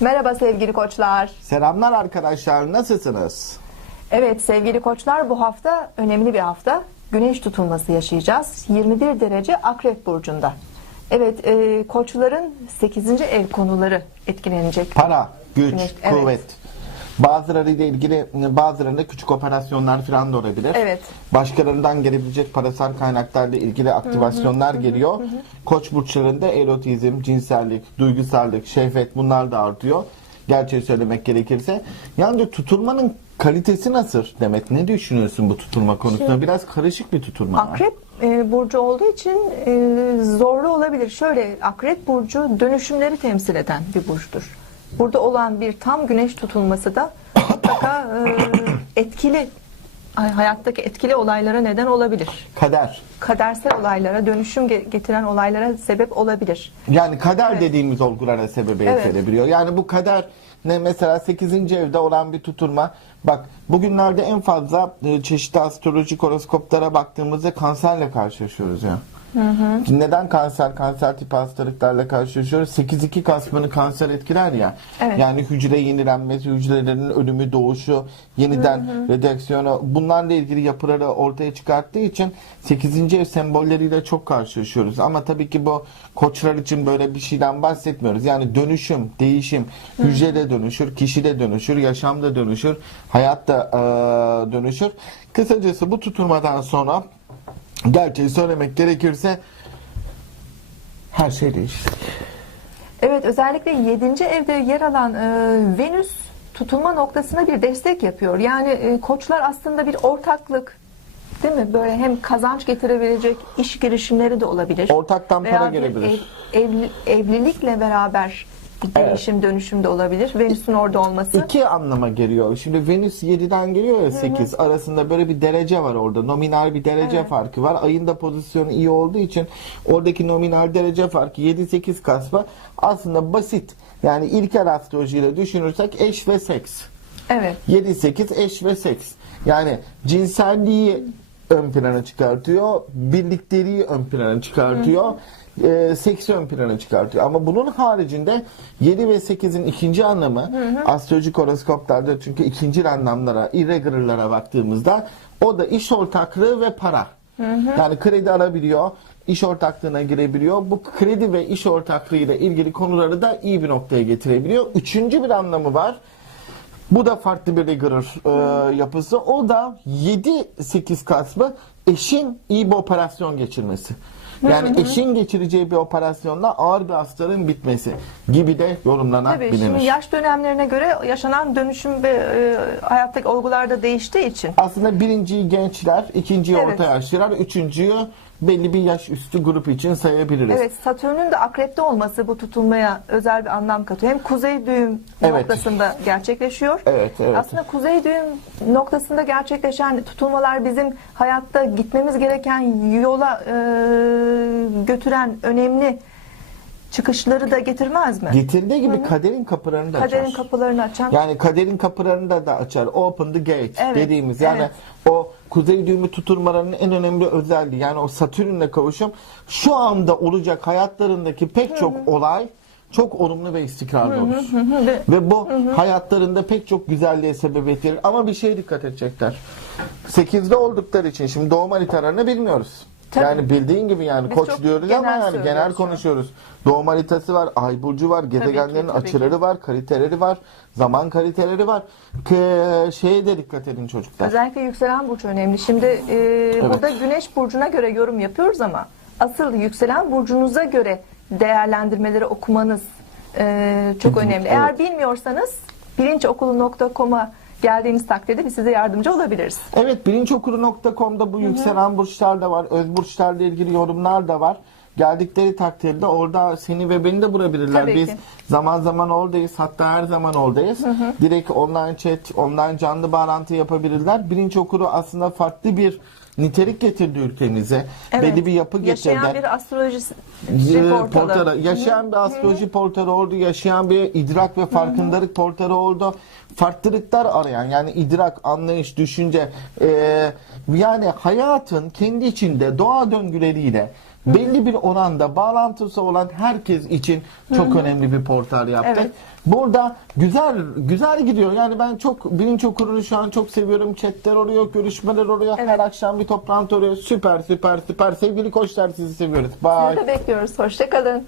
Merhaba sevgili koçlar. Selamlar arkadaşlar, nasılsınız? Evet sevgili koçlar bu hafta önemli bir hafta. Güneş tutulması yaşayacağız. 21 derece Akrep Burcu'nda. Evet e, koçların 8. ev konuları etkilenecek. Para, güç, Güneş, evet. Bazılarıyla ilgili bazılarında küçük operasyonlar falan da olabilir. Evet. Başkalarından gelebilecek parasal kaynaklarla ilgili aktivasyonlar geliyor. Koç burçlarında erotizm, cinsellik, duygusallık, şehvet bunlar da artıyor. Gerçeği söylemek gerekirse. Yani tutulmanın kalitesi nasıl Demet? Ne düşünüyorsun bu tutulma konusunda? Biraz karışık bir tutulma. Akrep e, burcu olduğu için e, zorlu olabilir. Şöyle Akrep burcu dönüşümleri temsil eden bir burçtur. Burada olan bir tam güneş tutulması da mutlaka e, etkili ay, hayattaki etkili olaylara neden olabilir. Kader. Kadersel olaylara, dönüşüm ge- getiren olaylara sebep olabilir. Yani kader Evet. dediğimiz olgulara sebebiyet Evet. verebiliyor. Yani bu kader ne mesela 8. evde olan bir tutulma. Bak bugünlerde en fazla e, çeşitli astrolojik horoskoplara baktığımızda kanserle karşılaşıyoruz ya. Neden kanser, kanser tipi hastalıklarla karşılaşıyoruz? 8-2 kasmanı kanser etkiler ya. Evet. Yani hücre yenilenmesi, hücrelerin ölümü, doğuşu, yeniden redüksiyonu bunlarla ilgili yapıları ortaya çıkarttığı için 8. ev sembolleriyle çok karşılaşıyoruz. Ama tabii ki bu koçlar için böyle bir şeyden bahsetmiyoruz. Yani dönüşüm, değişim, hücre de dönüşür, kişi de dönüşür, yaşam da dönüşür, hayat da eee, dönüşür. Kısacası bu tutulmadan sonra gerçeği söylemek gerekirse her şey değişir. Evet özellikle 7. evde yer alan e, Venüs tutulma noktasına bir destek yapıyor. Yani e, koçlar aslında bir ortaklık değil mi? Böyle hem kazanç getirebilecek iş girişimleri de olabilir. Ortaktan para Veya bir gelebilir. ev- evli- evlilikle beraber bir Evet. değişim dönüşüm de olabilir. Venüs'ün orada olması. İki anlama geliyor. Şimdi Venüs 7'den geliyor ya 8 arasında böyle bir derece var orada. Nominal bir derece Evet. farkı var. Ayın da pozisyonu iyi olduğu için oradaki nominal derece farkı 7-8 kasma aslında basit. Yani ilkel astrolojiyle düşünürsek eş ve seks. Evet. 7-8 eş ve seks. Yani cinselliği ön plana çıkartıyor, birlikteliği ön plana çıkartıyor, e, seksi ön plana çıkartıyor. Ama bunun haricinde 7 ve 8'in ikinci anlamı astrolojik horoskoplarda çünkü ikinci anlamlara, irregular'lara baktığımızda o da iş ortaklığı ve para. Yani kredi alabiliyor, iş ortaklığına girebiliyor. Bu kredi ve iş ortaklığı ile ilgili konuları da iyi bir noktaya getirebiliyor. Üçüncü bir anlamı var. Bu da farklı bir rigor e, yapısı. O da 7-8 kasmı eşin iyi bir operasyon geçirmesi. Yani eşin geçireceği bir operasyonla ağır bir hastalığın bitmesi gibi de Tabii yorumlanabilir. şimdi yaş dönemlerine göre yaşanan dönüşüm ve e, hayattaki olgular da değiştiği için Aslında birinciyi gençler, ikinciyi Evet. orta yaşlılar, üçüncüyü belli bir yaş üstü grup için sayabiliriz. Evet, Satürn'ün de akrepte olması bu tutulmaya özel bir anlam katıyor. Hem kuzey düğüm Evet. noktasında gerçekleşiyor. Evet, evet. Aslında kuzey düğüm noktasında gerçekleşen tutulmalar bizim hayatta gitmemiz gereken yola e, götüren önemli çıkışları da getirmez mi? Getirdiği gibi kaderin kapılarını da Kaderin açar. kapılarını açan. Yani kaderin kapılarını da, da açar. Open the gate Evet, dediğimiz yani evet. o kuzey düğümü tutulmalarının en önemli özelliği yani o Satürn'le kavuşum şu anda olacak hayatlarındaki pek çok olay çok olumlu ve istikrarlı olur. Ve- bu hayatlarında pek çok güzelliğe sebebiyet verir. Ama bir şeye dikkat edecekler. 8'de oldukları için şimdi doğum haritalarını bilmiyoruz. Tabii. Yani bildiğin gibi yani Biz koç diyoruz ama yani genel konuşuyoruz. Doğum haritası var, ay burcu var, gezegenlerin tabii açıları ki. var, kaliteleri var, zaman kaliteleri var. K- şeye de dikkat edin çocuklar. Özellikle yükselen burç önemli. Şimdi e, burada güneş burcuna göre yorum yapıyoruz ama asıl yükselen burcunuza göre değerlendirmeleri okumanız e, çok önemli. evet. Eğer bilmiyorsanız bilinçokulu.com'a geldiğiniz takdirde biz size yardımcı olabiliriz. Evet bilinçokuru.com'da bu yükselen burçlar da var. Öz burçlarla ilgili yorumlar da var. Geldikleri takdirde orada seni ve beni de bulabilirler. Tabii Biz ki. zaman zaman oradayız. Hatta her zaman oradayız. Direkt online chat, online canlı bağlantı yapabilirler. Bilinç okuru aslında farklı bir nitelik getirdi ülkemize. Belli bir yapı getirdi. Yaşayan bir astroloji Ee, portalı. portalı. Yaşayan bir astroloji portalı oldu. Yaşayan bir idrak ve farkındalık portalı oldu. Farklılıklar arayan yani idrak, anlayış, düşünce e, yani hayatın kendi içinde doğa döngüleriyle belli bir oranda bağlantısı olan herkes için çok önemli bir portal yaptık. Evet. Burada güzel güzel gidiyor. Yani ben çok bilinç okurunu şu an çok seviyorum. Chatler oluyor, görüşmeler oluyor. Her Evet. akşam bir toplantı oluyor. Süper süper süper. Sevgili koçlar sizi seviyoruz. Sizi Bye. de bekliyoruz. Hoşçakalın.